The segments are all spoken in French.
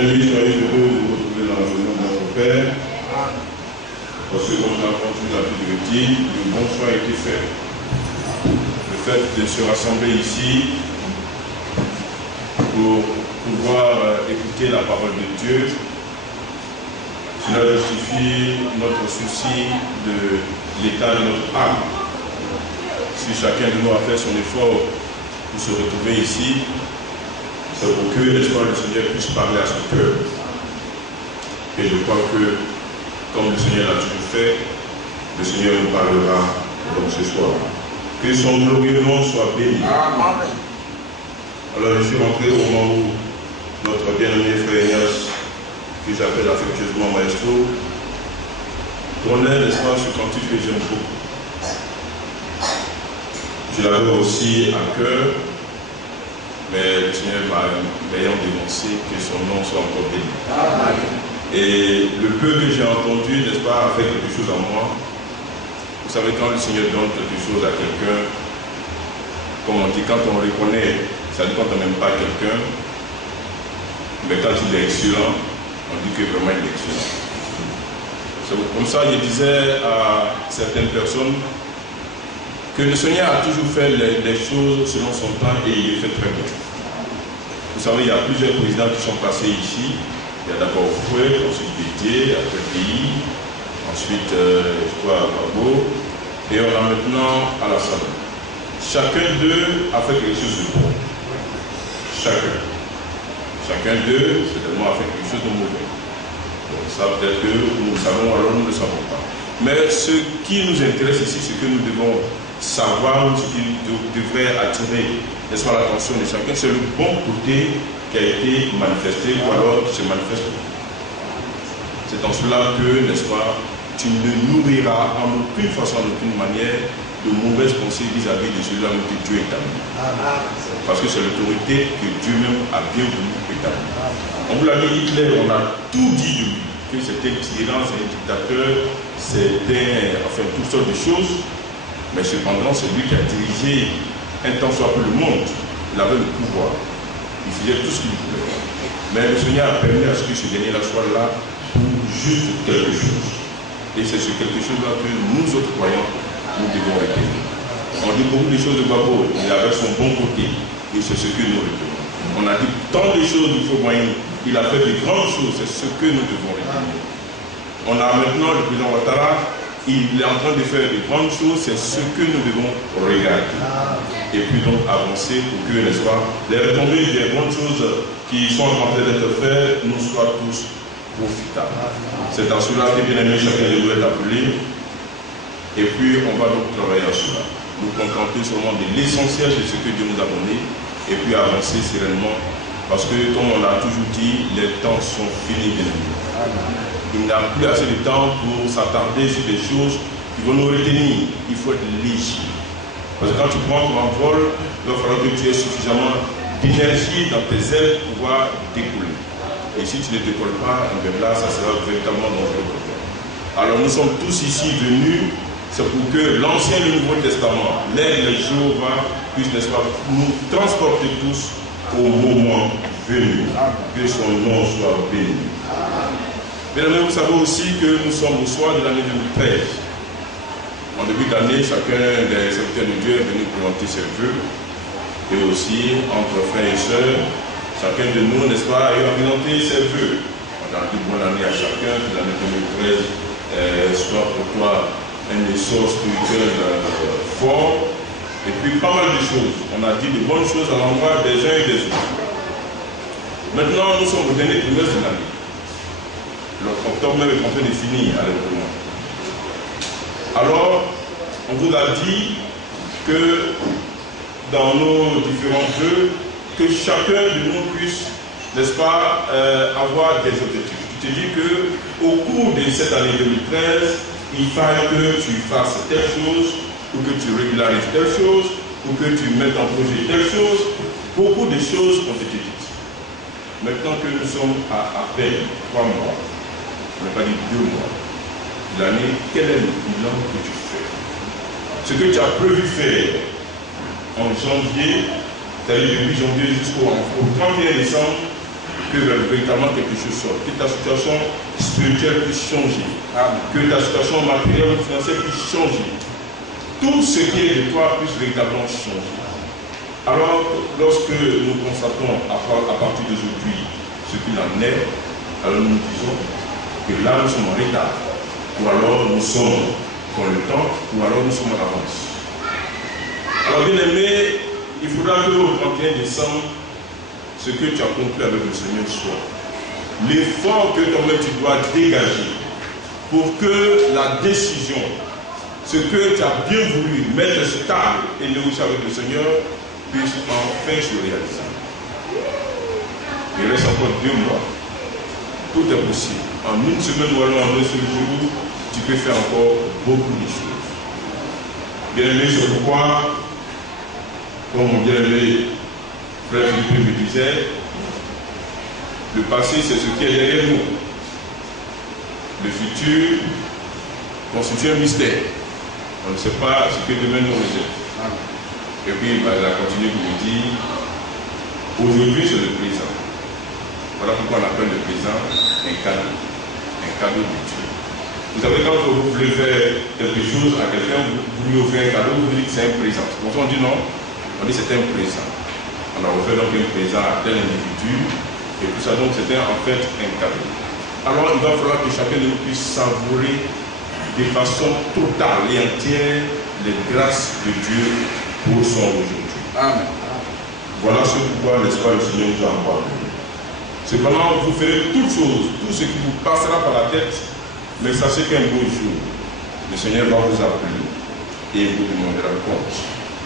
Bien-aimés, soyez heureux de vous retrouver dans la maison de notre Père. Parce que, comme nous l'avons tous l'habitude de dire, le bon choix a été fait. Le fait de se rassembler ici pour pouvoir écouter la parole de Dieu, cela justifie notre souci de l'état de notre âme. Si chacun de nous a fait son effort pour se retrouver ici, c'est pour que l'espoir du Seigneur puisse parler à son cœur. Et je crois que, comme le Seigneur l'a toujours fait, le Seigneur nous parlera donc ce soir. Que son glorieux nom soit béni. Amen. Alors je suis rentré au moment où notre bien-aimé frère Ignace, que j'appelle affectueusement Maestro, tournait l'espoir sur cantique que j'aime beaucoup. Je l'avais aussi à cœur, mais le Seigneur m'ayant dénoncé que son nom soit encore béni. Amen. Et le peu que j'ai entendu, n'est-ce pas, a fait quelque chose en moi. Vous savez, quand le Seigneur donne quelque chose à quelqu'un, comme on dit, quand on reconnaît, ça dit quand on n'aime pas quelqu'un, mais quand il est excellent, on dit que vraiment il est excellent. Comme ça, je disais à certaines personnes que le Seigneur a toujours fait les choses selon son temps et il les fait très bien. Vous savez, il y a plusieurs présidents qui sont passés ici. Il y a d'abord Fouet, ensuite Bédier, après Pays, ensuite, je crois, Babo, et on a maintenant Alassane. Chacun d'eux a fait quelque chose de bon. Chacun d'eux, certainement, a fait quelque chose de mauvais. Donc ça, peut-être que nous le savons, alors nous ne le savons pas. Mais ce qui nous intéresse ici, ce que nous devons savoir, ce qui devrait attirer, n'est-ce pas, l'attention de chacun, c'est le bon côté qui a été manifesté ou alors qui se manifeste. C'est en cela que, n'est-ce pas, tu ne nourriras en aucune façon, en aucune manière, de mauvaises pensées vis-à-vis de celui-là que Dieu établit. Parce que c'est l'autorité que Dieu même a bien voulu établir. On vous l'a dit, Hitler, on a tout dit de lui, que c'était tyran, c'est un dictateur, c'était, enfin, toutes sortes de choses, mais cependant, c'est lui qui a dirigé un temps soit peu le monde. Il avait le pouvoir. Il faisait tout ce qu'il voulait. Mais le Seigneur a permis à ce que ce dernier-là soit là pour juste quelque chose. Et c'est sur quelque chose-là que nous autres croyants, nous devons retenir. On dit beaucoup de choses de Babo, il avait son bon côté. Et c'est ce que nous retenons. On a dit tant de choses du Fauboyant, il a fait de grandes choses, c'est ce que nous devons retenir. On a maintenant le président Ouattara, il est en train de faire de grandes choses, c'est ce que nous devons regarder. Et puis donc avancer pour que, n'est-ce pas, les retombées des bonnes choses qui sont en train d'être faites nous soient tous profitables. C'est en cela que, bien aimé, chacun de nous est appelé. Et puis on va donc travailler en cela. Nous contenter seulement de l'essentiel de ce que Dieu nous a donné et puis avancer sereinement. Parce que, comme on l'a toujours dit, les temps sont finis, bien aimé. Il n'y a plus assez de temps pour s'attarder sur des choses qui vont nous retenir. Il faut être léger. Parce que quand tu prends ton envol, il va falloir que tu aies suffisamment d'énergie dans tes ailes pour pouvoir décoller. Et si tu ne décolles pas, là, ça sera véritablement dangereux. Alors nous sommes tous ici venus, c'est pour que l'Ancien et le Nouveau Testament, l'aide de Jéhovah, puisse, n'est-ce pas, nous transporter tous au moment venu. Que son nom soit béni. Mesdames, vous savez aussi que nous sommes au soir de l'année 2013. En début d'année, chacun des serviteurs de Dieu est venu présenter ses vœux. Et aussi, entre frères et sœurs, chacun de nous, n'est-ce pas, a présenté ses vœux. On a dit bonne année à chacun, que l'année 2013 soit pour toi un essor spirituel fort. Et puis pas mal de choses. On a dit de bonnes choses à l'endroit des uns et des autres. Maintenant, nous sommes au dernier trimestre de l'année. L'octobre même est en train de finir à l'événement. Alors, on vous a dit que dans nos différents vœux, que chacun de nous puisse, n'est-ce pas, avoir des objectifs. Tu te dis qu'au cours de cette année 2013, il faille que tu fasses telle chose, ou que tu régularises telle chose, ou que tu mettes en projet telle chose. Beaucoup de choses ont été dites. Maintenant que nous sommes à peine 3 mois, on n'a pas dit 2 mois, l'année, quel est le bilan que tu fais? Ce que tu as prévu faire en janvier, c'est-à-dire depuis janvier jusqu'au 31 décembre, que véritablement quelque chose sorte, que ta situation spirituelle puisse changer, que ta situation matérielle ou financière puisse changer. Tout ce qui est de toi puisse véritablement changer. Alors, lorsque nous constatons à partir d'aujourd'hui ce qu'il en est, alors nous disons que là nous sommes en retard, ou alors nous sommes dans le temps, ou alors nous sommes en avance. Alors bien aimé, il faudra que au 31 décembre, ce que tu as conclu avec le Seigneur soit l'effort que toi-même tu dois dégager pour que la décision, ce que tu as bien voulu mettre stable et négocier avec le Seigneur, puisse enfin se réaliser. Il reste encore 2 mois. Tout est possible. En une semaine ou alors en un seul jour, tu peux faire encore beaucoup de choses. Bien aimé, c'est pourquoi, comme mon bien-aimé frère Philippe me disait, le passé c'est ce qui est derrière nous. Le futur constitue un mystère. On ne sait pas ce que demain nous réserve. Et puis il a continué pour me dire, aujourd'hui c'est le présent. Voilà pourquoi on appelle le présent un cadeau de Dieu. Vous savez, quand vous voulez faire quelque chose à quelqu'un, vous lui offrez un cadeau, vous dites que c'est un présent. Pourquoi on dit non? On dit que c'est un présent. On a offert donc un présent à tel individu, et tout ça, donc c'était en fait un cadeau. Alors il va falloir que chacun de nous puisse savourer de façon totale et entière les grâces de Dieu pour son aujourd'hui. Amen. Voilà ce pourquoi, n'est-ce pas, le Seigneur nous a envoyé. Cependant, vous ferez toutes choses, tout ce qui vous passera par la tête, mais sachez qu'un beau jour, le Seigneur va vous appeler et vous demandera compte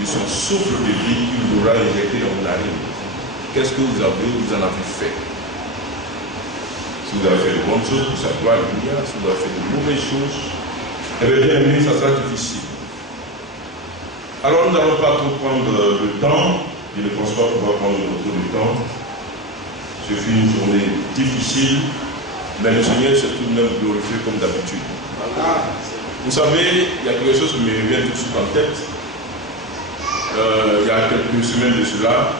de son souffle de vie qu'il aura injecté dans vos narines. Qu'est-ce que vous en avez fait? Si vous avez fait de bonnes choses, pour sa gloire, alléluia. Si vous avez fait de mauvaises choses, eh bien aimé, ça sera difficile. Alors nous n'allons pas trop prendre le temps, je ne pense pas pouvoir prendre trop de temps. Ce fut une journée difficile, mais le Seigneur s'est tout de même glorifié comme d'habitude. Vous savez, il y a quelque chose qui me revient tout de suite en tête. Il y a quelques semaines de cela,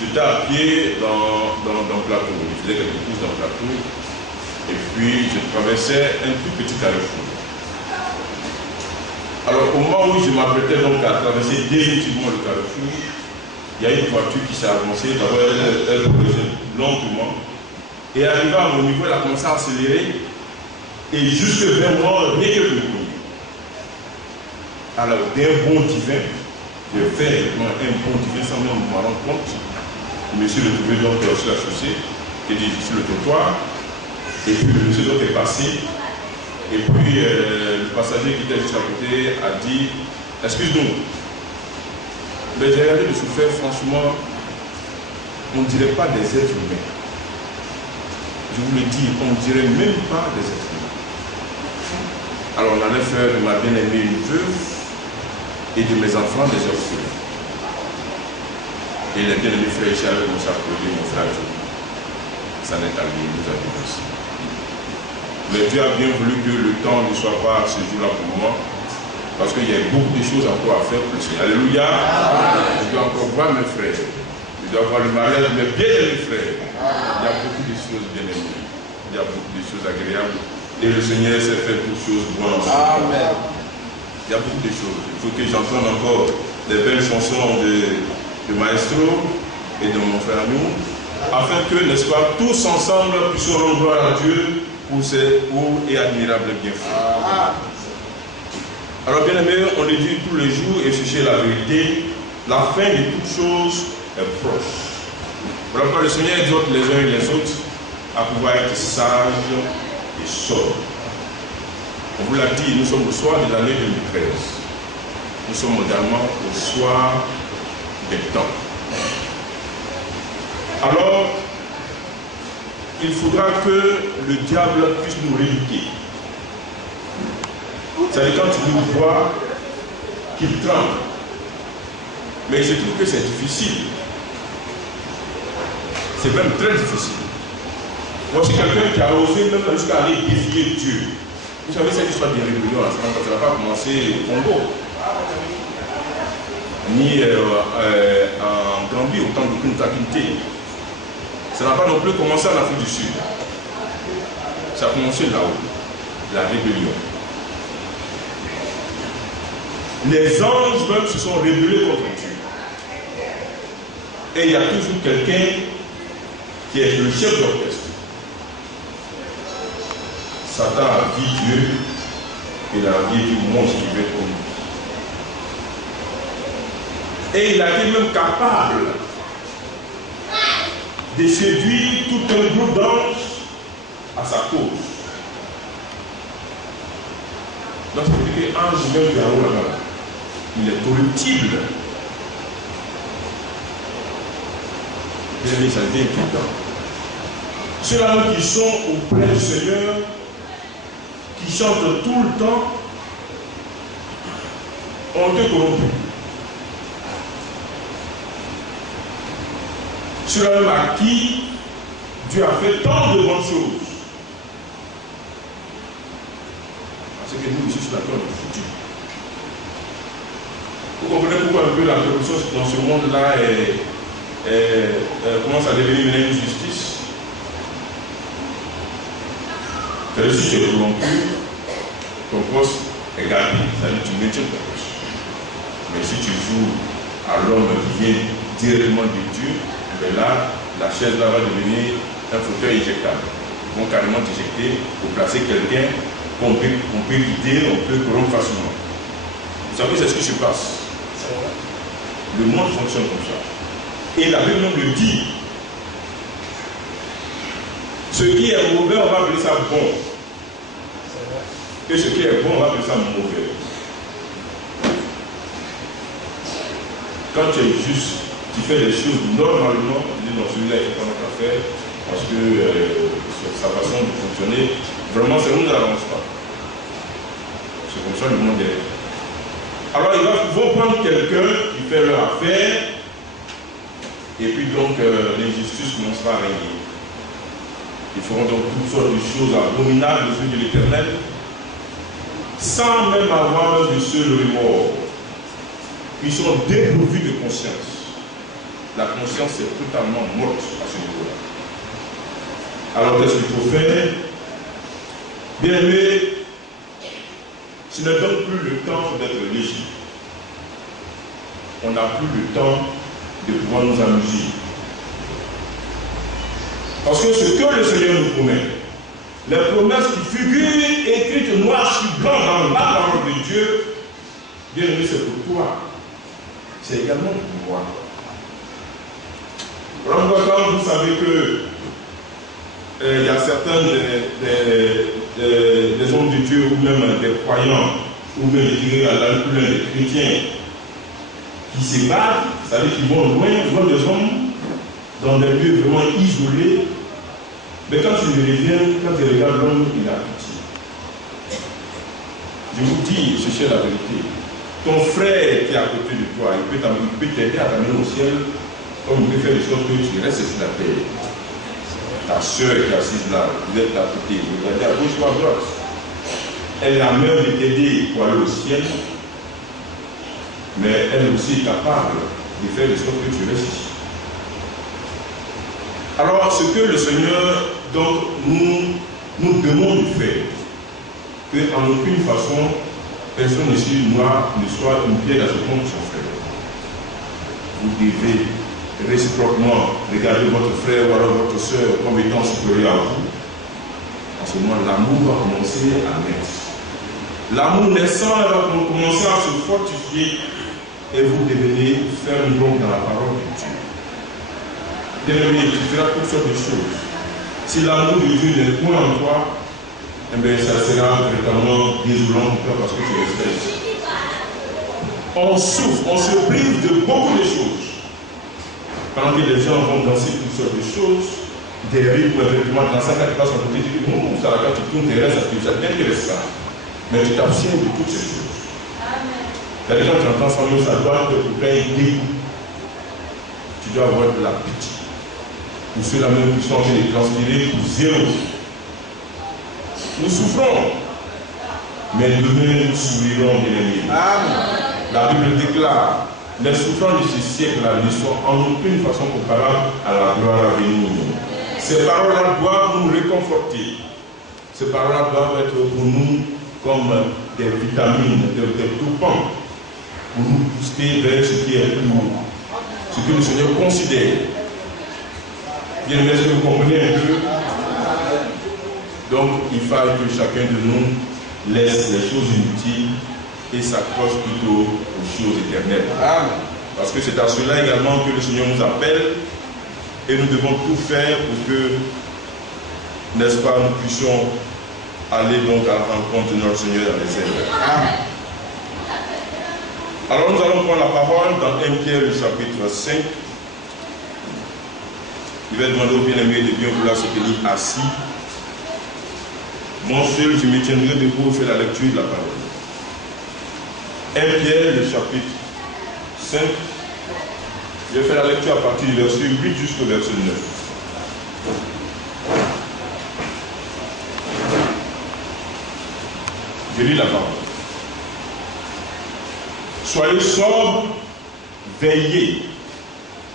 j'étais à pied dans le plateau. Je faisais quelques courses dans le plateau. Et puis je traversais un tout petit carrefour. Alors au moment où je m'apprêtais donc à traverser définitivement le carrefour, il y a une voiture qui s'est avancée. D'abord elle progressait lentement. Et arrivant à mon niveau, elle a commencé à accélérer. Et jusque vers moi, rien que le coup. Alors d'un bond divin, j'ai fait un bond divin sans même me rendre compte. Le monsieur le trouvait donc sur la chaussée, qui dit sur le trottoir. Et puis le monsieur donc est passé. Et puis le passager qui était juste à côté a dit excuse-nous. Mais j'ai regardé le chauffeur, franchement, on ne dirait pas des êtres humains. Je vous le dis, on ne dirait même pas des êtres humains. Alors on allait faire de ma bien-aimée une veuve et de mes enfants des orphelins. Et les bien-aimés frères ici avaient commencé à applaudir mon frère Joe. Ça n'est pas lui, nous avons aussi. Mais Dieu a bien voulu que le temps ne soit pas ce jour-là pour moi, parce qu'il y a beaucoup de choses encore à faire pour le Seigneur. Alléluia. Je dois encore voir mes frères. Je dois voir le mariage de mes bien-aimés frères. Il y a beaucoup de choses bien-aimées. Il y a beaucoup de choses agréables. Et le Seigneur sait faire toutes choses bonnes. Amen. Il y a beaucoup de choses. Il faut que j'entende encore des belles chansons de Maestro et de mon frère Amour, afin que, n'est-ce pas, tous ensemble puissions rendre gloire à Dieu pour ses hauts et admirables bienfaits. Alors bien aimé, on le dit tous les jours et chercher la vérité, la fin de toutes choses est proche. Voilà pourquoi le Seigneur exhorte les uns et les autres à pouvoir être sages et sobres. On vous l'a dit, nous sommes au soir de l'année 2013. Nous sommes également au soir des temps. Alors, il faudra que le diable puisse nous réduire. C'est-à-dire quand tu nous vois qu'il tremble. Mais je trouve que c'est difficile. C'est même très difficile. Moi, je suis quelqu'un qui a osé même jusqu'à aller défier Dieu. Vous savez, cette histoire de rébellion, ça n'a pas commencé au Congo, ni en Gambie, au temps de Kunta Kinte. Ça n'a pas non plus commencé en Afrique du Sud. Ça a commencé là-haut, la rébellion. Les anges même se sont rébellés contre Dieu. Et il y a toujours quelqu'un qui est le chef d'orchestre. Satan a dit Dieu, il a dit du monstre qui veut être comme lui. Et il a été même capable de séduire tout un groupe d'anges à sa cause. Donc, c'est que l'ange même du haut là-bas, il est corruptible. Bien, ça devient inquiétant. Ceux-là qui sont auprès du Seigneur, qui chantent tout le temps, ont été corrompus. Ceux-là à qui Dieu a fait tant de bonnes choses. Parce que nous, ici, sur la terre, on est foutus. Vous comprenez pourquoi un peu la corruption dans ce monde-là commence à devenir une injustice. C'est si tu es corrompu, ton poste est gardé, c'est-à-dire que tu maintiens ton poste. Mais si tu joues à l'homme qui vient directement de Dieu, mais là, la chaise là va devenir un fauteuil éjectable. Ils vont carrément t'éjecter pour placer quelqu'un qu'on peut quitter, on peut corrompre facilement. Vous savez, c'est ce qui se passe. Le monde fonctionne comme ça. Et la Bible même le dit. Ce qui est mauvais, on va appeler ça bon. Et ce qui est bon, on va appeler ça mauvais. Quand tu es juste, tu fais les choses normalement, tu dis non, celui-là il faut pas faire, parce que sa façon de fonctionner, vraiment, ça ne nous avance pas. C'est comme ça le monde est. Alors, ils vont prendre quelqu'un qui fait leur affaire, et puis donc l'injustice commencera à régner. Ils feront donc toutes sortes de choses abominables aux yeux de l'Éternel, sans même avoir de seul remords. Ils sont dépourvus de conscience. La conscience est totalement morte à ce niveau-là. Alors qu'est-ce qu'il faut faire? Bien aimé, ce n'est donc plus le temps d'être léger. On n'a plus le temps de pouvoir nous amuser. Parce que ce que le Seigneur nous promet, les promesses qui figurent écrites noir sur blanc dans la parole de Dieu, bien aimé, c'est pour toi. C'est également pour moi. Quand vous savez que il y a certains des hommes de Dieu ou même des croyants ou même des chrétiens qui se battent, c'est-à-dire qu'ils vont loin des hommes, dans des lieux vraiment isolés, mais quand tu reviens, quand tu regardes l'homme, il a pitié. Je vous dis, cherchez la vérité. Ton frère qui est à côté de toi, il peut t'aider à t'amener au ciel, comme il peut faire des choses que tu restes sur la terre. Ta soeur qui est assise là, vous êtes à côté, vous regardez à gauche ou à droite. Elle a même de t'aider pour aller au ciel, mais elle aussi est capable de faire des choses que tu restes ici. Alors, ce que le Seigneur donc, nous demande de faire, qu'en aucune façon, personne ici ne soit une pierre à ce contre son frère. Vous devez réciproquement regarder votre frère ou alors votre soeur comme étant supérieur à vous. En ce moment, l'amour va commencer à naître. L'amour naissant va commencer à se fortifier et vous devenez ferme donc dans la parole de Dieu. Bien-aimé, tu feras toutes sortes de choses. Si l'amour de Dieu n'est point en toi, eh bien, ça sera vraiment désolant pour toi parce que tu es stressé. On souffre, on se prive de beaucoup de choses. Pendant que les gens vont danser toutes sortes de choses, des rythmes, effectivement, dans ça, quand tu passes en côté, tu dis, non, ça va, quand tu t'intéresses à tout ça, t'intéresses ça. Mais tu t'abstiens de toutes ces choses. C'est-à-dire, quand tu entends ça, ça doit te procurer un dégoût. Tu dois avoir de la pitié. Pour ceux-là même qui sont en train de transpirer pour zéro. Nous souffrons, mais demain nous sourirons, bien aimés. La Bible déclare les souffrances de ce siècle-là ne sont en aucune façon comparables à la gloire à venir. Ces paroles-là doivent nous réconforter. Ces paroles-là doivent être pour nous comme des vitamines, des dopants, pour nous pousser vers ce qui est plus haut, ce que le Seigneur considère. Bien, est-ce que vous comprenez un peu? Donc, il faut que chacun de nous laisse les choses inutiles et s'accroche plutôt aux choses éternelles. Parce que c'est à cela également que le Seigneur nous appelle et nous devons tout faire pour que, n'est-ce pas, nous puissions aller donc à la rencontre de notre Seigneur dans les airs. Alors nous allons prendre la parole dans 1 Pierre, le chapitre 5. Je vais demander aux bien-aimés de bien vouloir se tenir assis. Mon seul, je me tiendrai debout pour faire la lecture de la parole. 1 Pierre, le chapitre 5. Je vais faire la lecture à partir du verset 8 jusqu'au verset 9. Je lis la parole. Soyez sobres, veillez.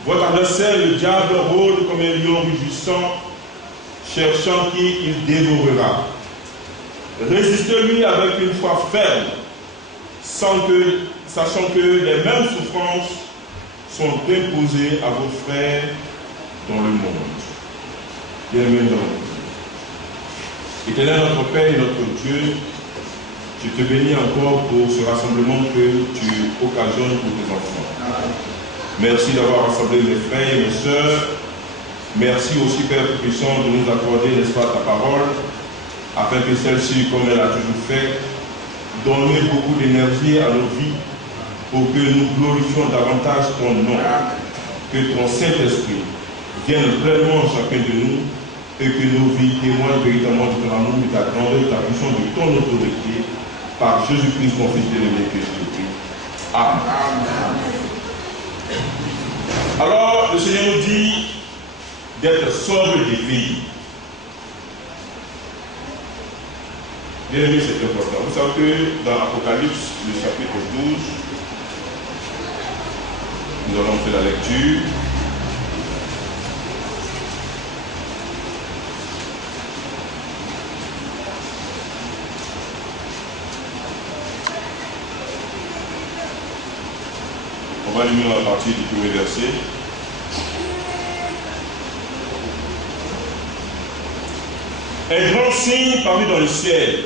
Votre adversaire, le diable, rôde comme un lion rugissant, cherchant qui il dévorera. Résistez-lui avec une foi ferme, sachant que les mêmes souffrances sont imposées à vos frères dans le monde. Bien-aimés dans le monde. Éternel notre Père et notre Dieu, je te bénis encore pour ce rassemblement que tu occasionnes pour tes enfants. Merci d'avoir rassemblé mes frères et mes sœurs. Merci aussi, Père puissant, de nous accorder, n'est-ce pas, ta parole, afin que celle-ci, comme elle a toujours fait, donne beaucoup d'énergie à nos vies pour que nous glorifions davantage ton nom. Que ton Saint-Esprit vienne pleinement chacun de nous et que nos vies témoignent véritablement de ton amour, de ta grandeur, de ta puissance, de ton autorité, par Jésus-Christ, mon Fils bien-aimé, que je te prie. Amen. Alors, le Seigneur nous dit d'être sobre et d'éveillé. Bien-aimé, c'est important. Vous savez que dans l'Apocalypse, le chapitre 12, nous allons faire la lecture. On va lire à partir du premier verset. Un grand signe parut dans le ciel.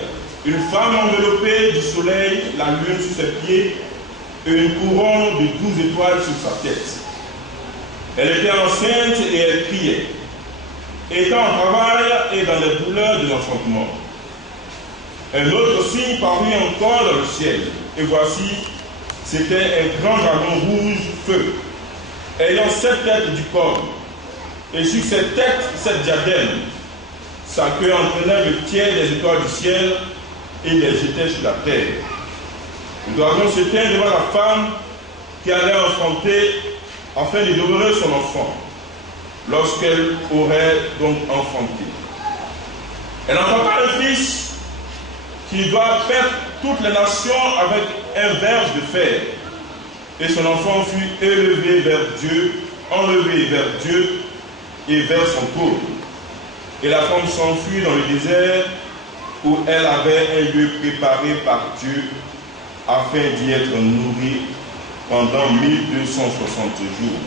Une femme enveloppée du soleil, la lune sous ses pieds, et une couronne de 12 étoiles sur sa tête. Elle était enceinte et elle criait, étant en travail et dans les douleurs de l'enfantement. Un autre signe parut encore dans le ciel, et voici, c'était un grand dragon rouge feu, ayant 7 têtes du corps, et sur cette tête, 7 diadèmes. Sa queue entraînait le tiers des étoiles du ciel et les jetait sur la terre. Le dragon se tint devant la femme qui allait enfanter afin de dévorer son enfant, lorsqu'elle aurait donc enfanté. Elle enfanta un fils qui doit perdre toutes les nations avec un verge de fer. Et son enfant fut élevé vers Dieu, enlevé vers Dieu et vers son trône. Et la femme s'enfuit dans le désert où elle avait un lieu préparé par Dieu afin d'y être nourrie pendant 1260 jours.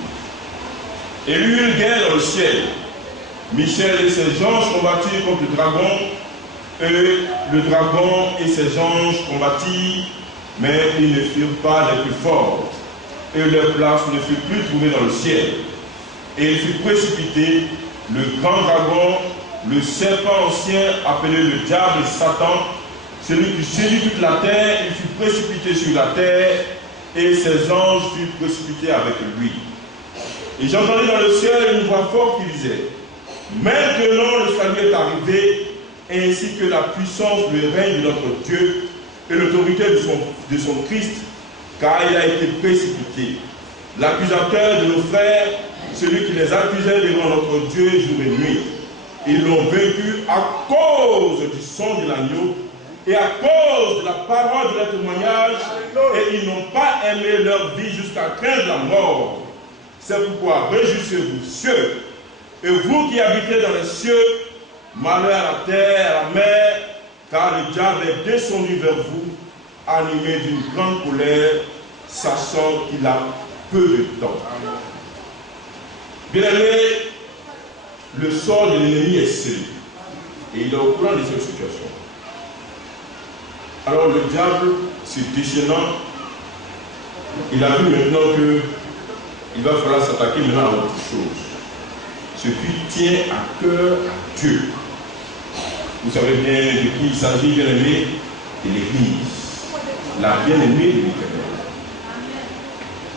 Et il y eut une guerre dans le ciel. Michel et ses anges combattirent contre le dragon. Et le dragon et ses anges combattirent, mais ils ne furent pas les plus forts. Et leur place ne fut plus trouvée dans le ciel. Et il fut précipité, le grand dragon, le serpent ancien appelé le diable et Satan, celui qui séduit toute la terre, il fut précipité sur la terre et ses anges furent précipités avec lui. Et j'entendis dans le ciel une voix forte qui disait, maintenant le salut est arrivé, ainsi que la puissance, le règne de notre Dieu et l'autorité de son Christ, car il a été précipité. L'accusateur de nos frères, celui qui les accusait devant notre Dieu jour et nuit, ils l'ont vaincu à cause du sang de l'agneau et à cause de la parole de leur témoignage, et ils n'ont pas aimé leur vie jusqu'à craindre la mort. C'est pourquoi réjouissez-vous, cieux, et vous qui habitez dans les cieux, malheur à la terre, à la mer, car le diable est descendu vers vous, animé d'une grande colère, sachant qu'il a peu de temps. Bien-aimé, le sort de l'ennemi est scellé, et il est au courant de cette situation. Alors le diable, se déchaînant, il a vu maintenant qu'il va falloir s'attaquer maintenant à autre chose. Ce qui tient à cœur à Dieu. Vous savez bien de qui il s'agit, bien-aimé, de l'Église, la bien-aimée de l'Éternel.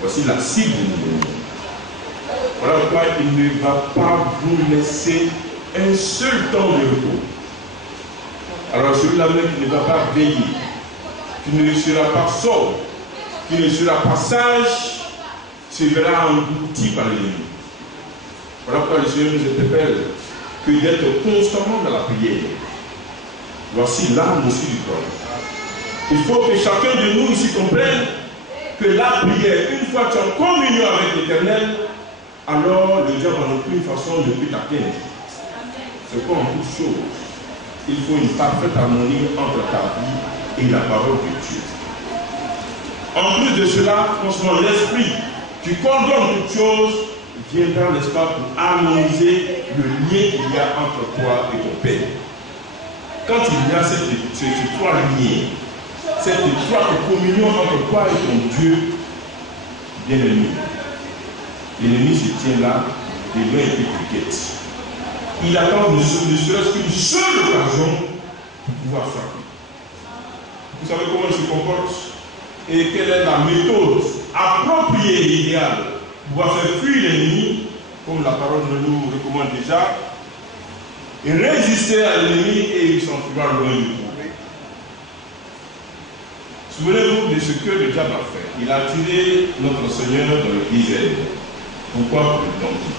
Voici la cible de l'ennemi. Voilà pourquoi il ne va pas vous laisser un seul temps de repos. Alors celui-là même qui ne va pas veiller, qui ne sera pas sobre, qui ne sera pas sage, se verra englouti par l'ennemi. Voilà pourquoi le Seigneur nous interpelle que d'être constamment dans la prière. Voici l'âme aussi du corps. Il faut que chacun de nous ici comprenne que la prière, une fois que tu es en communion avec l'Éternel, alors le diable en aucune façon ne peut t'atteindre. C'est comme en toute chose. Il faut une parfaite harmonie entre ta vie et la parole de Dieu. En plus de cela, franchement, l'esprit qui coordonne toutes choses viendra, n'est-ce pas, pour harmoniser le lien qu'il y a entre toi et ton Père. Quand il y a ces trois liens, cette étroite communion entre toi et ton Dieu, bien-aimé, l'ennemi se tient là, les mains et te guette. Il attend ne serait-ce qu'une seule occasion pour pouvoir frapper. Vous savez comment il se comporte et quelle est la méthode appropriée et idéale pour pouvoir faire fuir l'ennemi, comme la parole nous recommande déjà, et résister à l'ennemi et il s'enfuira loin du tout. Souvenez-vous de ce que le diable a fait. Il a tiré notre Seigneur dans le désert. Pourquoi? Pour le tenter.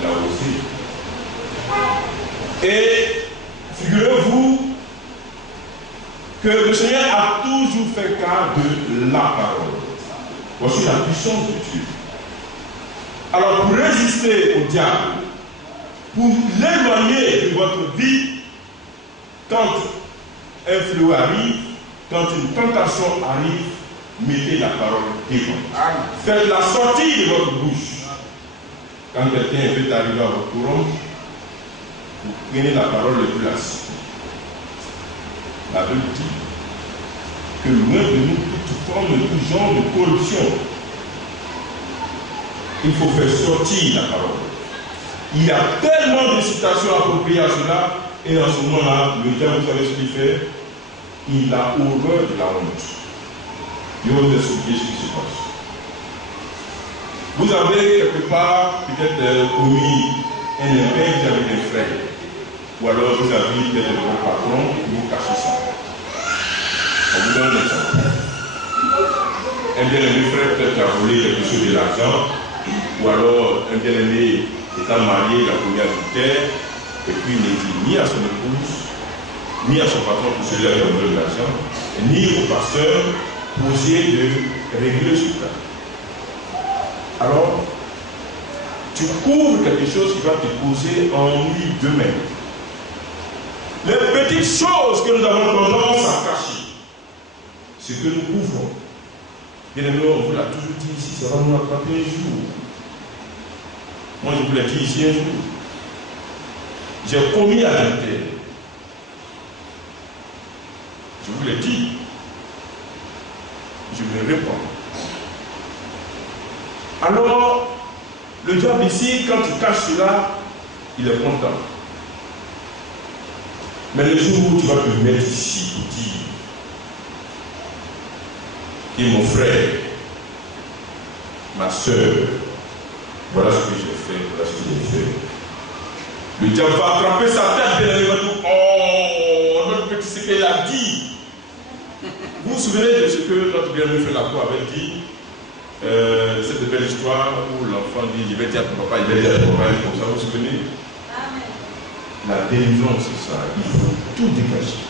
Il a osé. Et figurez-vous que le Seigneur a toujours fait cas de la parole. Voici la puissance de Dieu. Alors pour résister au diable, pour l'éloigner de votre vie, quand un fléau arrive, quand une tentation arrive, mettez la parole devant. Faites-la sortir de votre bouche. Quand quelqu'un veut arriver à votre courant, vous prenez la parole le plus acide. La Bible dit que loin de nous toute forme, tout genre de corruption, il faut faire sortir la parole. Il y a tellement de citations appropriées à cela, et en ce moment-là, le diable, vous savez ce qu'il fait? Il a horreur de la honte. Il a honte d'expliquer ce qui se passe. Vous avez quelque part peut-être commis un impair avec un frère, ou alors vous avez peut-être votre patron et vous cachez ça. On vous donne un exemple. Un bien-aimé frère peut-être a volé quelque chose de l'argent, ou alors un bien-aimé étant marié, il a commis adultère, et puis il n'est dit ni à son épouse, ni à son patron pour celui qui a volé de l'argent, ni au pasteur pour essayer de régler ce cas. Alors, tu couvres quelque chose qui va te causer ennui demain. Les petites choses que nous avons tendance à cacher, ce que nous couvrons. Bien aimé, on vous l'a toujours dit ici, ça va nous attraper un jour. Moi, je vous l'ai dit ici un jour. J'ai commis adultère. Je vous l'ai dit. Je me réponds. Alors, le diable ici, quand tu caches cela, il est content. Mais le jour où tu vas te mettre ici pour dire, et mon frère, ma soeur, voilà ce que j'ai fait, voilà ce que j'ai fait. Le diable va attraper sa tête et il va dire, oh, notre petit, ce qu'elle a dit. Vous vous souvenez de ce que notre bien-aimé frère Lacour avait dit, cette belle histoire où l'enfant dit, je vais dire à ton papa, il va dire à ton papa, comme ça, vous vous souvenez? Amen. La délivrance, c'est ça, il faut tout dégager.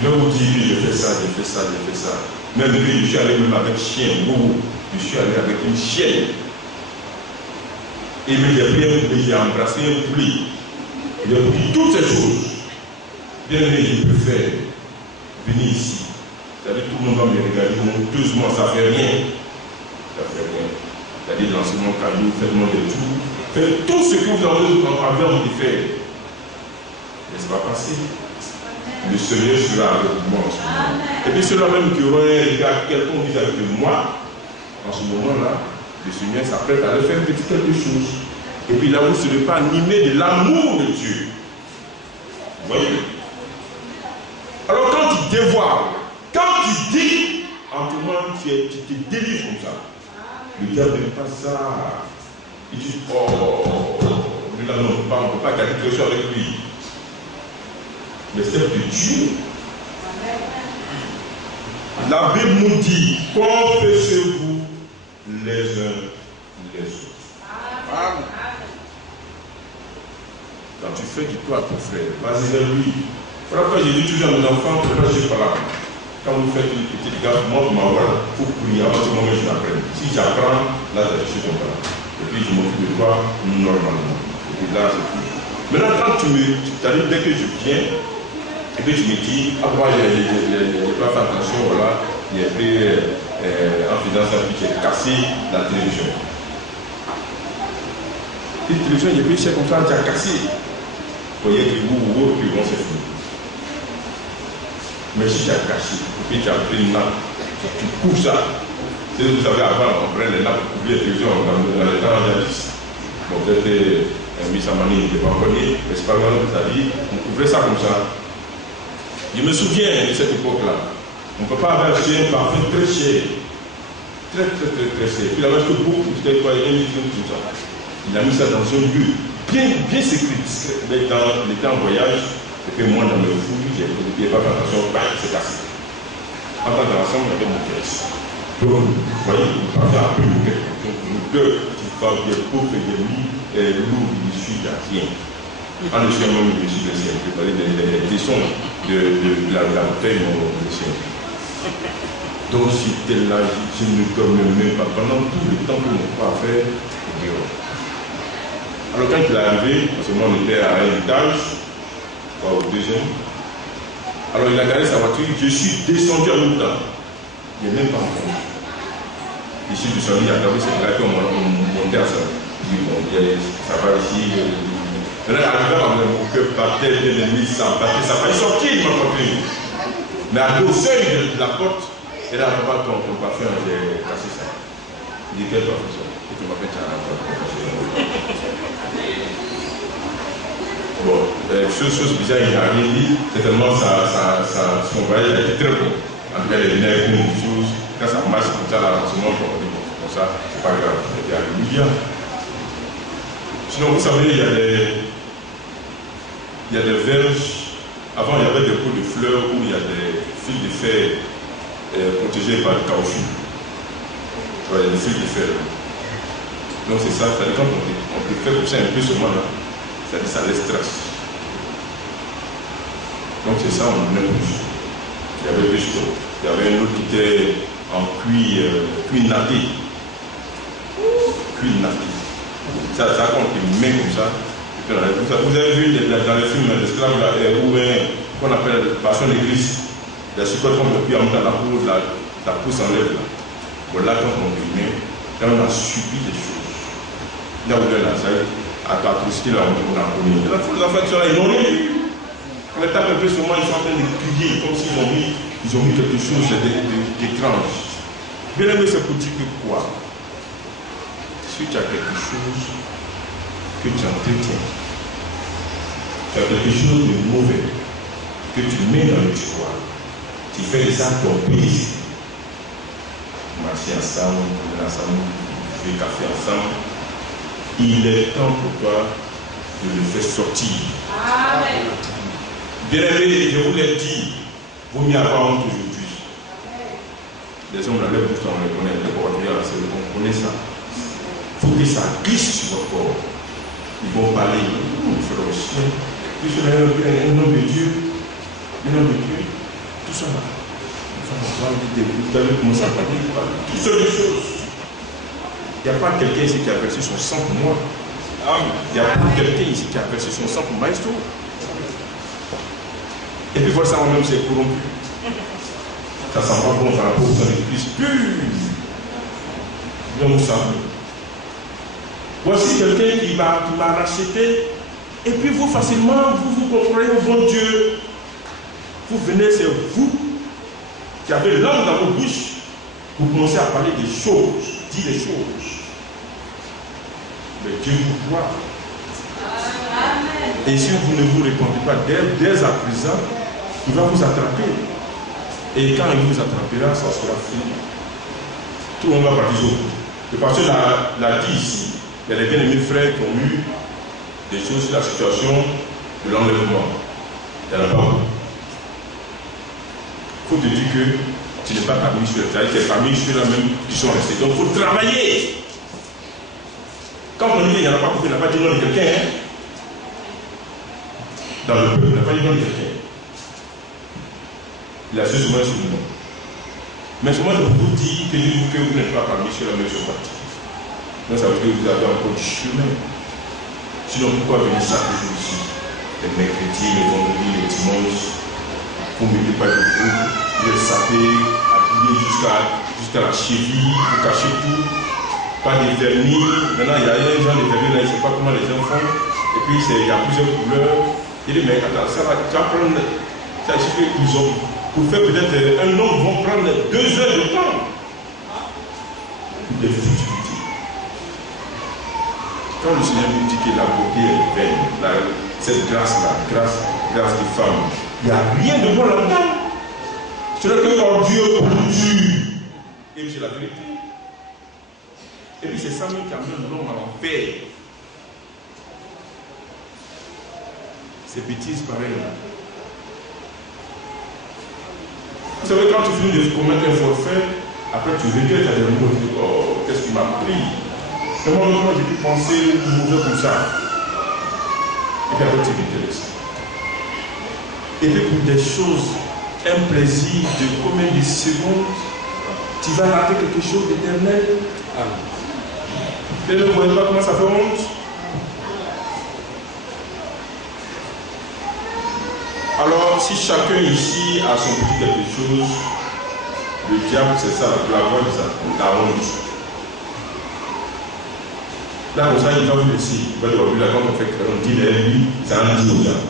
Il va vous dire, je fais ça, je fais ça, je fais ça. Même lui, je suis allé même avec chien, je suis allé avec une chienne. Et j'ai embrassé un poulet. Il a pris toutes ces choses. Bien aimé, je préfère venir ici. C'est-à-dire tout le monde va me regarder honteusement, ça ne fait rien. Ça ne fait rien. C'est-à-dire l'enseignement caillou, faites-moi des tours. Faites tout ce que vous avez envie de faire. Mais ça va passer. Le Seigneur sera avec moi en ce moment. Et puis ceux-là même qui auront un regard quelconque vis-à-vis de moi, en ce moment-là, le Seigneur s'apprête à leur faire quelque chose. Et puis là, vous ne serez pas animé de l'amour de Dieu. Vous voyez? Alors quand tu dévoiles, quand tu dis, en tout moment, tu te délivres comme ça. Le diable n'aime pas ça. Il dit, oh, là, non, on ne peut pas garder quelque chose avec lui. Mais c'est de Dieu. La Bible nous dit, confessez-vous les uns les autres. Amen. Quand tu fais du toi à ton frère, vas-y vers lui. Voilà j'ai dit toujours à mes enfants, préparez par là. Quand vous faites une petite gaffe, moi, il faut prier avant que moi je l'apprenne. Si j'apprends, là, je suis comme ça. Et puis je m'occupe de toi normalement. Et puis là, c'est tout. Maintenant, quand c'est-à-dire dès que je viens, et puis tu me dis, ah moi, j'ai pas fait attention, voilà, j'ai pris en faisant ça, puis j'ai cassé la télévision. La télévision, j'ai pris, c'est comme ça, j'ai cassé. Vous voyez que vous, puis bon, c'est fini. Mais si tu as caché, et puis tu as pris une nappe, tu couvres ça. Vous savez, avant, on prenait les nappes pour couvrir la télévision dans les temps jadis. Bon, peut-être Missamani n'était pas connu, mais c'est pas grave, ça dit, on couvrait ça comme ça. Je me souviens de cette époque-là. On ne peut pas avoir acheté un parfum très cher. Très cher. Puis il avait acheté beaucoup, peut-être quoi, il a mis ça dans un lieu bien sécurité. Mais quand il était en voyage, et puis moi dans le fou, j'ai pas fait attention, c'est cassé. En tant qu'ensemble, on avait mon caisse. Donc, vous voyez, il parlait un peu de quelque chose. Nous deux, qui parlent des pauvres et des lits, et l'eau, il ne suit rien. En le chien, même, je me suis blessé. Je parlais des leçons de la bouteille, mon chien. Donc, j'étais là, je ne dormais même pas. Pendant tout le temps que mon père a fait, alors, quand il est arrivé, parce que moi, on était à un étage, au deuxième. Alors, il a garé sa voiture, je suis descendu en même temps. Il n'est même pas entendu. Je suis descendu, il a regardé cette gars qui ont monté à ça. Il dit, bon, ça va ici. Maintenant, arrivé à mon cœur battait, l'ennemi, ça battait, ça va sortir de ma voiture. Mais à au seuil de la porte, et là, papa, ton parfum, j'ai cassé ça. Il dit, quel parfum ça? Et tu m'as fait ça. Bon, chose bizarre, il n'a rien dit. Certainement, son voyage a été très bon. En tout cas, il venait avec une chose. Quand ça marche comme ça, là, en ce moment, on dit, bon, comme ça, c'est pas grave. Il dit, alléluia. Sinon, vous savez, il y a des verges. Avant, il y avait des pots de fleurs où il y a des fils de fer protégés par le caoutchouc. Il y a des fils de fer. Donc, c'est ça. C'est-à-dire, quand on te fait comme ça un peu seulement là, ça laisse trace. Donc, c'est ça, on met rouge. Il y avait plus chaud. Il y avait un autre qui était en cuir natté. Cuir natté. Ça, quand on te met comme ça. Vous avez vu dans les films d'esclaves où qu'on appelle la passion de Christ. Il y a ce qu'on peut puis en mettant la peau s'enlève là. Bon, là, quand on te met, là, on a subi des choses. Là où il y a ça, à l'atrocité, là, on a connu. Les enfants qui sont là, ils n'ont rien vu. Quand ils tapent un peu sur moi, ils sont en train de crier comme s'ils ont mis quelque chose d'étrange. Bien aimé, c'est pour dire que quoi? Si tu as quelque chose que tu entretiens, tu as quelque chose de mauvais que tu mets dans le tiroir, tu fais de ça ton plaisir. Marcher ensemble, faire café ensemble. Il est temps pour toi de le faire sortir. Amen. Bien aimé, je vous l'ai dit, vaut mieux avoir honte aujourd'hui. Les hommes dans leur bouche, on les connaît, les portugais, on connaît ça. Il faut que ça glisse sur votre corps. Ils vont parler, frère chien. Je suis un homme de Dieu. Un homme de Dieu. ça là. Vous avez commencé à parler de toutes sortes de choses. Il n'y a pas quelqu'un ici qui a versé son sang pour moi. Il n'y a pas quelqu'un ici qui a versé son sang pour Maestro. Et puis voilà, ça même c'est corrompu. Ça sent pas bon par rapport au sang de Christ pur. Bien vous savez. Voici quelqu'un qui m'a racheté. Et puis vous facilement, vous contrôlez au bon Dieu. Vous venez, c'est vous qui avez langue dans vos bouches. Vous commencez à parler des choses, dire des choses. Mais Dieu vous voit. Et si vous ne vous répondez pas dès à présent, il va vous attraper. Et quand il vous attrapera, ça sera fini. Tout le monde va partir au bout. Le pasteur l'a dit ici. Il y a des bien-aimés frères qui ont eu des choses sur la situation de l'enlèvement. Il n'y en a pas beaucoup. Il faut te dire que tu n'es pas parmi ceux-là. Tu es parmi ceux-là même qui sont restés. Donc il faut travailler. Quand on dit qu'il n'y en a pas beaucoup, il n'a pas dit non de quelqu'un. Hein? Dans le peuple, il n'a pas dit non de quelqu'un. Il a su souvent sur le nom. Mais seulement je vous dis que vous n'êtes pas parmi ceux-là même sur parti. Donc ça veut dire que vous avez encore du chemin. Sinon, pourquoi venir chaque jour ici? Les mercredis, les vendredis, les dimanches, vous ne mettez pas de groupe, vous êtes sapés, habillés jusqu'à la cheville, vous cachez tout, pas de vernis. Maintenant, il y a un genre de vernis là, je ne sais pas comment les gens font, et puis il y a plusieurs couleurs. Il dit, mais attends, ça va, tu vas prendre, ça suffit qu'ils ont, pour faire peut-être un homme, vont prendre 2 heures de temps. Des futilités. Quand le Seigneur nous dit que la beauté est vaine, cette grâce-là, grâce de femme, il n'y a rien de bon là-dedans. C'est que quand Dieu produit. Et puis c'est la vérité. Et puis c'est ça même qui amène l'homme à l'enfer. C'est bêtises pareilles. Vous savez, quand tu finis de commettre un forfait, après tu regrettes à des moments, tu dis, oh, qu'est-ce qui m'a pris? Comment j'ai pu penser mauvais comme ça? Et puis après tu t'intéresses. Et puis pour des choses, un plaisir de combien de secondes, tu vas rater quelque chose d'éternel. Et ne voyez pas comment ça fait honte? Alors, si chacun ici a son petit quelque chose, le diable, c'est ça, la voix de ça, la honte. Là, comme ça, il va vous laisser. Il va dire, là, quand on dit lui, c'est un dit au diable.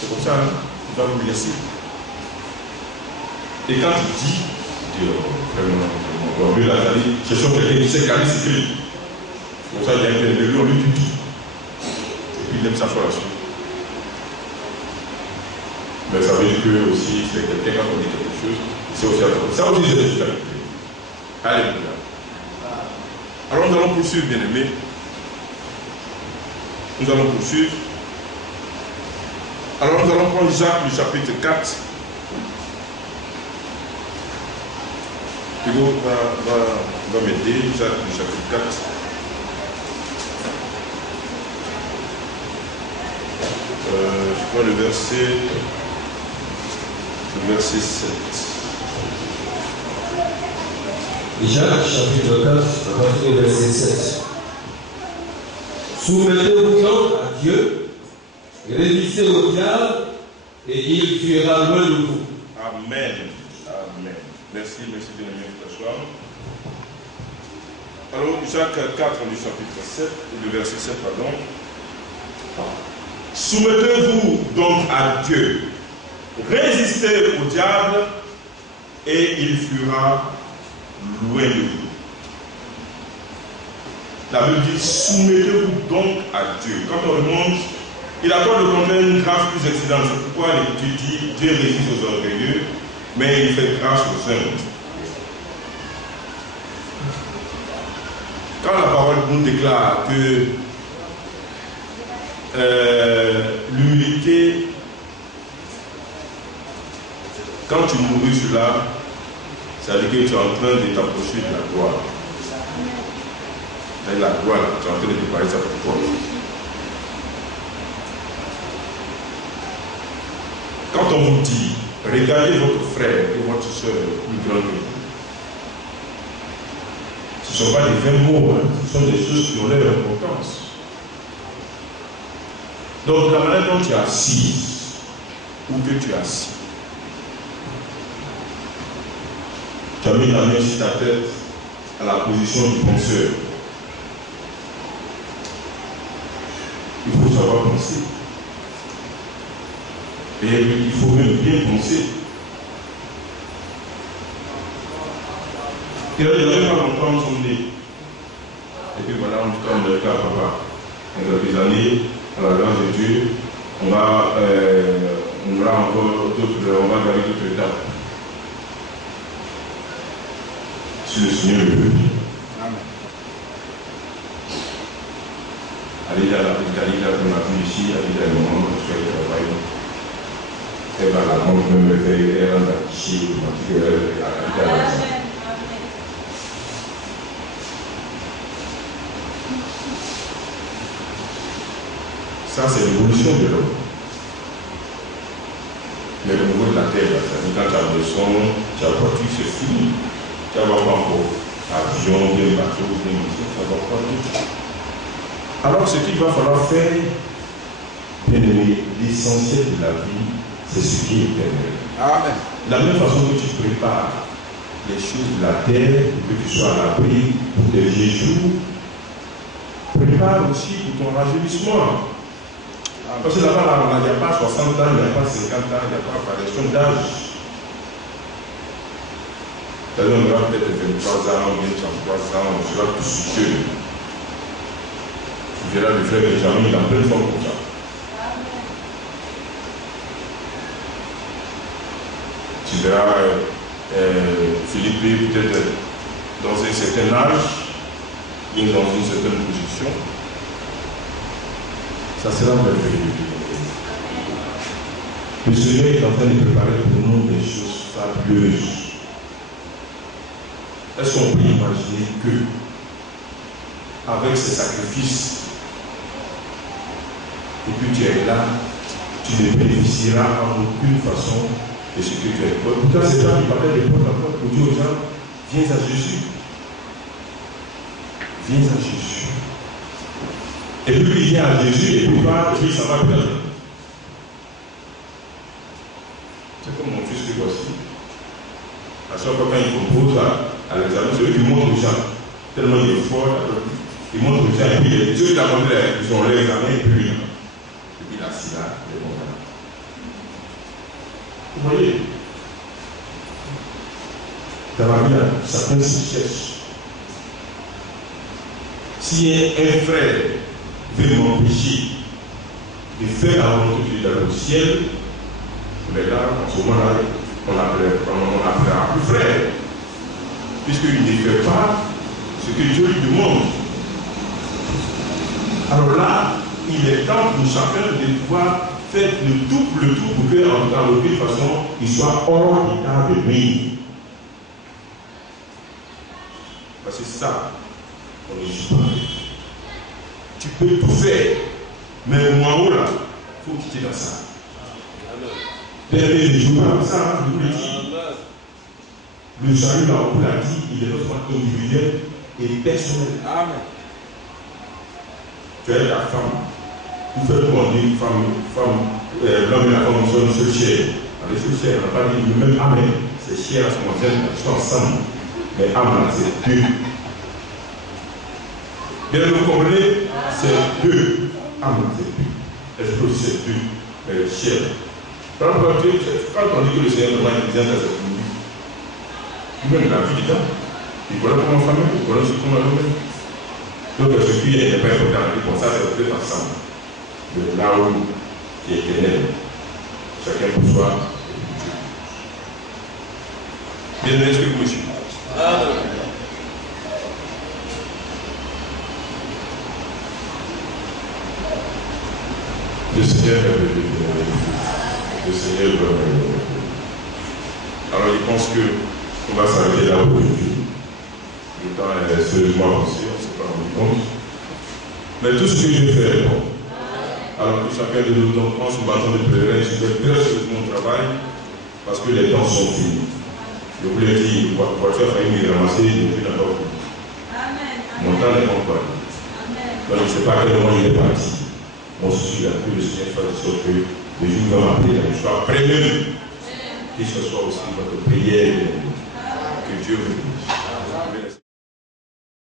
C'est comme ça, hein? Il va vous laisser. Et quand il dit, vraiment, lui, là, cherchons quelqu'un qui sait caler ses clés. Comme ça, il y a un peu de lui, on lui dit. Et puis, il aime sa foi là-dessus. Mais ça veut dire que aussi, c'est quelqu'un quand on dit quelque chose, c'est aussi à ça aussi, c'est des choses. Alléluia. Alors nous allons poursuivre, bien-aimés. Nous allons poursuivre. Alors nous allons prendre Jacques, le chapitre 4. Hugo va m'aider, Jacques, le chapitre 4. Je prends le verset 7. Jacques chapitre 4, à partir du verset 7. Soumettez-vous donc à Dieu, résistez au diable, et il fuira loin de vous. Amen. Amen. Merci bien-aimé pour ce soir. Alors, Jacques 4, du chapitre 7, le verset 7, pardon. Soumettez-vous donc à Dieu, résistez au diable, et il fuira loin de vous. La Bible dit, soumettez-vous donc à Dieu. Quand on remonte, il accorde le contraire une grâce plus excellente. C'est pourquoi l'Écriture dit, Dieu résiste aux orgueilleux, mais il fait grâce aux humbles. Quand la parole nous déclare que l'humilité, quand tu nourris cela, ça veut dire que tu es en train de t'approcher de la gloire. Et la gloire, tu es en train de préparer ça pour toi. Quand on vous dit Regardez votre frère et votre soeur plus grand que vous. Ce ne sont pas des vains mots, hein. Ce sont des choses qui ont leur importance. Donc, la manière dont tu es assis, ou que tu es assis, tu as mis la main sur ta tête à la position du penseur. Il faut savoir penser. Et il faut même bien penser. Et là, il n'y avait pas longtemps son nez. Et puis voilà, en tout cas, on est le cas, papa. Dans quelques années, à la grâce de Dieu, on va encore d'autres, on va garder d'autres étapes. Si le Seigneur le veut. Amen. Allez dans la Italie, on a vu ici, allez dans le moment où tu fais le travail. Elle va la montre, me faire, elle rentre ici, ça, c'est l'évolution de l'homme. Mais au niveau de la terre, quand tu as besoin, tu as voiture, c'est fini. Tu vas pas encore avion, bien bateau, bien moto, tu vas pas tout. Alors, ce qu'il va falloir faire, bien aimé, l'essentiel de la vie, c'est ce qui est éternel. Amen. De la même façon que tu prépares les choses de la terre pour que tu sois à l'abri pour tes vieux jours, prépare aussi pour ton rajeunissement. Parce que là-bas, il n'y a pas 60 ans, il n'y a pas 50 ans, il n'y a pas variation d'âge. C'est-à-dire, on aura peut-être 23 ans, 23 ans, on sera tous jeunes. Tu verras le frère Benjamin, il est en pleine forme comme ça. Tu verras Philippe peut-être dans un certain âge, il est dans une certaine position. Ça sera merveilleux. Le Seigneur est en train de préparer pour nous des choses fabuleuses. Est-ce qu'on peut imaginer que, avec ces sacrifices, et que tu es là, tu ne bénéficieras en aucune façon de ce que tu es. Pourtant, c'est toi qui parlais de porte à porte pour dire aux gens, viens à Jésus. Viens à Jésus. Et puis il vient à Jésus et puis ça va bien. C'est comme mon fils qui voici. À chaque fois quand il compose à l'examen, c'est lui qui montre aux gens. Tellement il est fort, il montre aux gens et puis ceux qui l'ont montré, ils ont l'examen et puis il a assis là, il est bon là. Vous voyez, dans la vie, chacun se cherche. Si un frère veut m'empêcher de faire la volonté de Dieu dans le ciel, mais là, en ce moment-là, on appellera plus frère, puisqu'il ne fait pas ce que Dieu lui demande. Alors là, il est temps pour chacun de pouvoir faire le tout pour que, en aucune façon, il soit hors d'état de nuire. Parce que ça, on ne joue pas. Tu peux tout faire, mais au moins là, il faut quitter dans ça. Les jours comme ça, je vous le dis. Le salut, là, on vous l'a dit, il est notre individuel et personnel. Amen. Tu es la femme. Vous faites demander une femme, l'homme et la femme sont une seule chair. Avec seule chair, on n'a pas dit le même Amen. C'est chair à ce moment-là, ils sont ensemble. Mais Amen, c'est deux. Bien, vous comprenez? C'est deux. Amen, c'est deux. Esprit, c'est deux. Chair. Quand on dit que le Seigneur nous a dit que c'est pour lui, même la vie dedans, il connaît comment famille, il connaît ce qu'on a nous-mêmes. Donc, ce qui n'est pas important, pour ça, c'est peut-être ensemble. De là où il est éternel, chacun pour soi et pour Dieu. Bien, est-ce que vous me suivez? Le Seigneur le Seigneur alors il pense qu'on va s'arrêter là aujourd'hui. Le temps est sérieusement avancé, on ne s'est pas rendu compte. Mais tout ce que je fais est bon. Alors que chacun de nous, en ce bâton de pèlerin, je fais très sérieusement mon travail. parce que les temps sont finis. Je vous l'ai dit, voiture a failli me ramasser depuis d'abord. Mon temps n'est pas encore. Donc je ne sais pas à quel moment il est parti. Moi je suis là, que le Seigneur fasse de sorte que le jour va m'appeler, je sois prêt même. Que ce soit aussi votre prière, que Dieu vous bénisse.